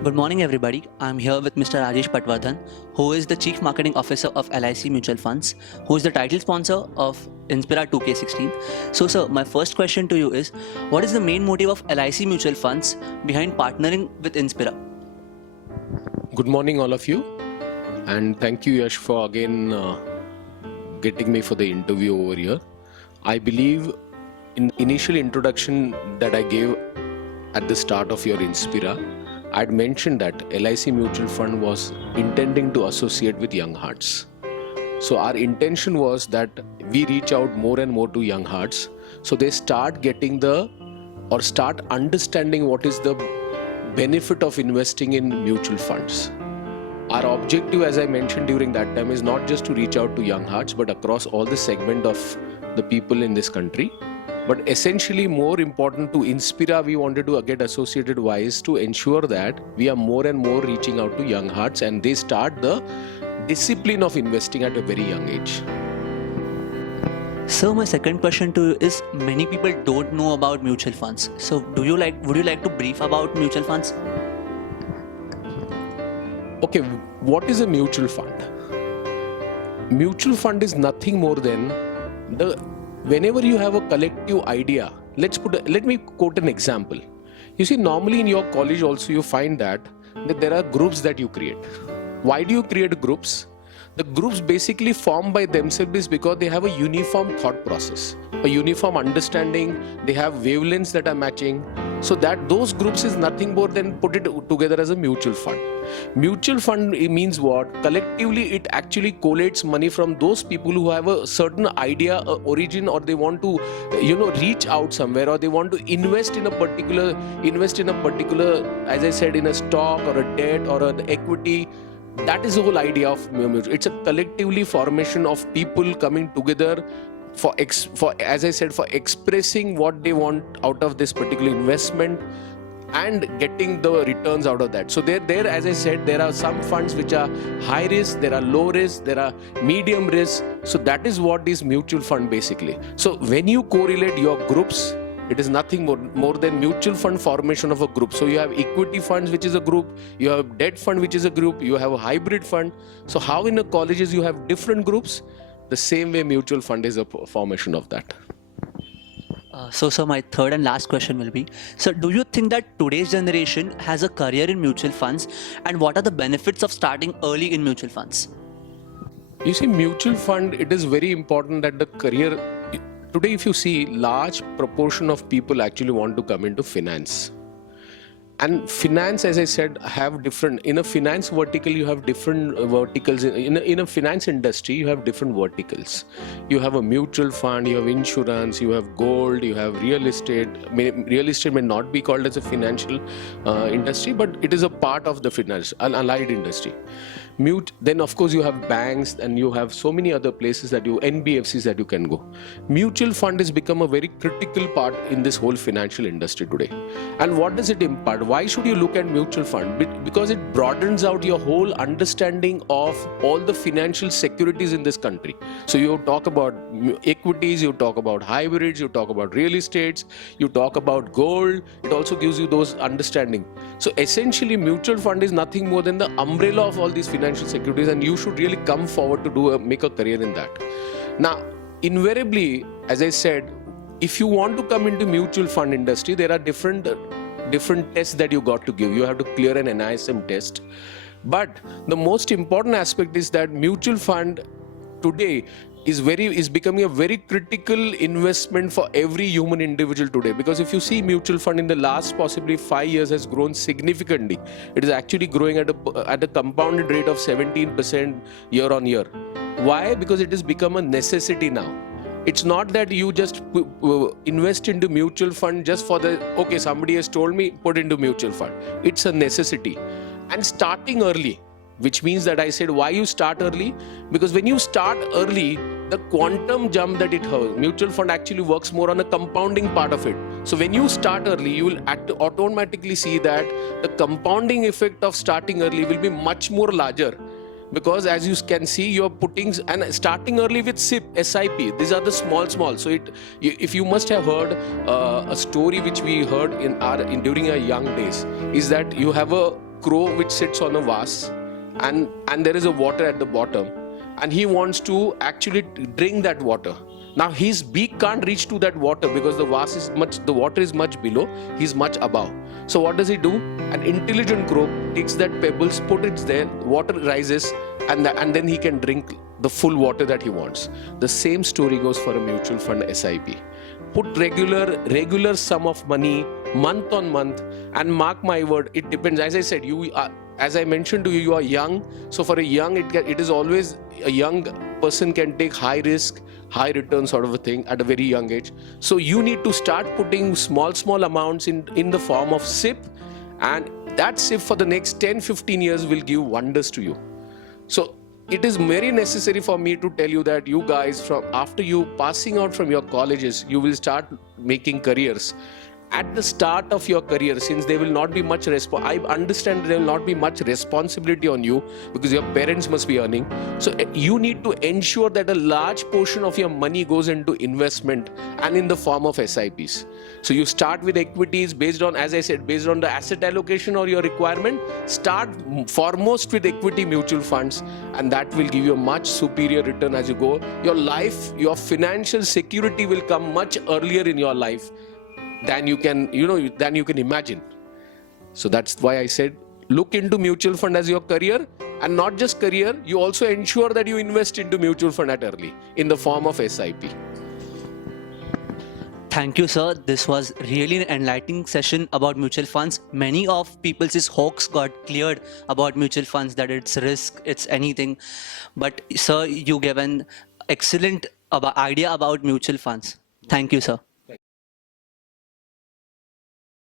Good morning, everybody. I'm here with Mr. Rajesh Patwardhan, who is the Chief Marketing Officer of LIC Mutual Funds, who is the title sponsor of INSPIRA 2K16. So, sir, my first question to you is, what is the main motive of LIC Mutual Funds behind partnering with INSPIRA? Good morning, all of you, and thank you, Yash, for again getting me for the interview over here. I believe in the initial introduction that I gave at the start of your INSPIRA, I'd mentioned that LIC Mutual Fund was intending to associate with young hearts. So our intention was that we reach out more and more to young hearts, so they start getting start understanding what is the benefit of investing in mutual funds. Our objective, as I mentioned during that time, is not just to reach out to young hearts, but across all the segment of the people in this country. But essentially, more important to INSPIRA, we wanted to get associated wise to ensure that we are more and more reaching out to young hearts and they start the discipline of investing at a very young age. So, my second question to you is, many people don't know about mutual funds. So, would you like to brief about mutual funds? Okay, what is a mutual fund? Mutual fund is nothing more than whenever you have a collective idea. Let me quote an example. You see, normally in your college also you find that there are groups that you create. Why do you create groups? The groups basically form by themselves because they have a uniform thought process, a uniform understanding, they have wavelengths that are matching. So that those groups is nothing more than put it together as a mutual fund. Mutual fund means what? Collectively, it actually collates money from those people who have a certain idea, origin, or they want to, reach out somewhere, or they want to invest in a particular, as I said, in a stock or a debt or an equity. That is the whole idea of mutual. It's a collectively formation of people coming together for as I said, for expressing what they want out of this particular investment and getting the returns out of that. So there, as I said, there are some funds which are high risk, there are low risk, there are medium risk. So that is what is mutual fund basically. So when you correlate your groups, it is nothing more than mutual fund formation of a group. So you have equity funds, which is a group, you have debt fund, which is a group, you have a hybrid fund. So how in the colleges you have different groups, the same way mutual fund is a formation of that. So, my third and last question will be, so do you think that today's generation has a career in mutual funds, and what are the benefits of starting early in mutual funds? You see, mutual fund, it is very important that the career, today if you see, large proportion of people actually want to come into finance. And finance, as I said, have different, in a finance vertical, you have different verticals. In a finance industry, you have different verticals. You have a mutual fund, you have insurance, you have gold, you have real estate. Real estate may not be called as a financial industry, but it is a part of the finance, an allied industry. Then of course you have banks and you have so many other places that NBFCs that you can go. Mutual fund has become a very critical part in this whole financial industry today. And what does it impart? Why should you look at mutual fund? Because it broadens out your whole understanding of all the financial securities in this country. So you talk about equities, you talk about hybrids, you talk about real estates, you talk about gold. It also gives you those understanding. So essentially mutual fund is nothing more than the umbrella of all these financial securities, and you should really come forward to make a career in that. Now, invariably, as I said, if you want to come into mutual fund industry, there are different tests that you got to give. You have to clear an NISM test. But the most important aspect is that mutual fund today is becoming a very critical investment for every human individual today. Because if you see, mutual fund in the last possibly 5 years has grown significantly. It is actually growing at a compounded rate of 17% year on year. Why? Because it has become a necessity now. It's not that you just invest into mutual fund just for okay, somebody has told me, put into mutual fund. It's a necessity. And starting early, which means that I said, why you start early? Because when you start early, the quantum jump that it has, mutual fund actually works more on a compounding part of it. So when you start early, you will automatically see that the compounding effect of starting early will be much more larger. Because as you can see, you're putting and starting early with SIP. These are the small. So if you must have heard a story which we heard during our young days, is that you have a crow which sits on a vase, and there is a water at the bottom, and he wants to actually drink that water. Now his beak can't reach to that water because the water is much below, he's much above. So what does he do? An intelligent crow takes that pebbles, put it there, water rises, and then he can drink the full water that he wants. The same story goes for a mutual fund SIP. Put regular sum of money month on month, and mark my word, it depends. As I said, as I mentioned to you, you are young. So for a young, it is always a young person can take high risk, high return sort of a thing at a very young age. So you need to start putting small amounts in the form of SIP, and that SIP for the next 10-15 years will give wonders to you. So it is very necessary for me to tell you that you guys, after you passing out from your colleges, you will start making careers. At the start of your career, since there will not be much I understand there will not be much responsibility on you because your parents must be earning. So you need to ensure that a large portion of your money goes into investment and in the form of SIPs. So you start with equities based on, as I said, based on the asset allocation or your requirement. Start foremost with equity mutual funds, and that will give you a much superior return as you go. Your life, your financial security will come much earlier in your life than you can, than you can imagine. So that's why I said, look into mutual fund as your career, and not just career, you also ensure that you invest into mutual fund at early in the form of SIP. Thank you, sir. This was really an enlightening session about mutual funds. Many of people's hopes got cleared about mutual funds, that it's risk, it's anything. But sir, you gave an excellent idea about mutual funds. Thank you, sir.